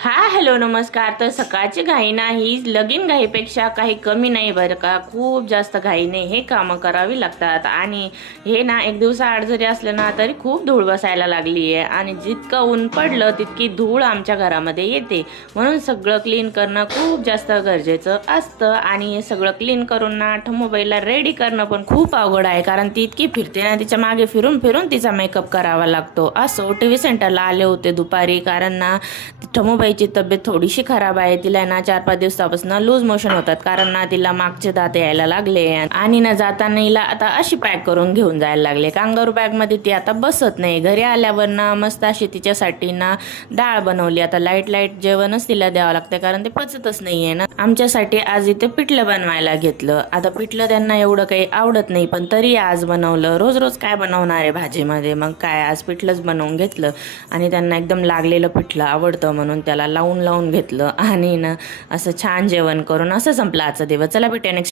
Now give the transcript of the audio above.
Hello नमस्कार. तर सकाळची घाई नाही, लगीन घाईपेक्षा काही कमी नाही बरं का. खूप जास्त घाई नाही, हे कामं करावी लागतात. आणि हे ना एक दिवसाआड जरी असलं ना तरी खूप धूळ बसायला लागली आहे. आणि जितकं ऊन पडलं तितकी धूळ आमच्या घरामध्ये येते. म्हणून सगळं क्लीन करणं खूप जास्त गरजेचं असतं. आणि हे सगळं क्लीन करून ना मोबाईलला रेडी करणं पण खूप अवघड आहे, कारण ती इतकी फिरते ना, तिच्या मागे फिरून फिरून तिचा मेकअप करावा लागतो. असो TV सेंटरला आले होते दुपारी, कारण ना ठमूबाईची तब्येत थोडीशी खराब आहे. तिला ना 4-5 दिवसापासून लूज मोशन होतात, कारण ना तिला मागचे दात यायला लागले. आणि ना जाताना हिला आता अशी पॅक करून घेऊन जायला लागले. कांगारू बॅग मध्ये ती आता बसत नाही. घरी आल्यावर ना मस्त अशी तिच्यासाठी ना डाळ बनवली. आता लाईट जेवणच तिला द्यावं लागतं, कारण ते पचतच नाहीये ना. आमच्यासाठी आज इथे पिठलं बनवायला घेतलं. आता पिठलं त्यांना एवढं काही आवडत नाही, पण तरी आज बनवलं. रोज रोज काय बनवणार आहे भाजीमध्ये, मग काय आज पिठलंच बनवून घेतलं. आणि त्यांना एकदम लागलेलं पिठलं आवडतं, म्हणून त्याला लावून घेतलं. आणि ना असं छान जेवण करून असं संपलं आजचा दिवस. चला भेटूया नेक्स्ट